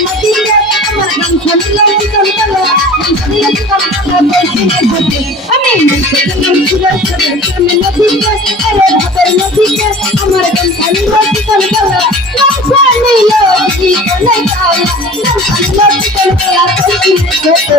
নদীতে আমার গান শুনলো জীবন গেলো শুনলো জীবন গেলো বেশি থাকে আমি নাম সুরের সাথে আমি নদীতে আরে ভাবের নদীতে আমার গান শুনলো জীবন গেলো নাম শুনলো জীবন গেলো নাম শুনলো জীবন গেলো বেশি থাকে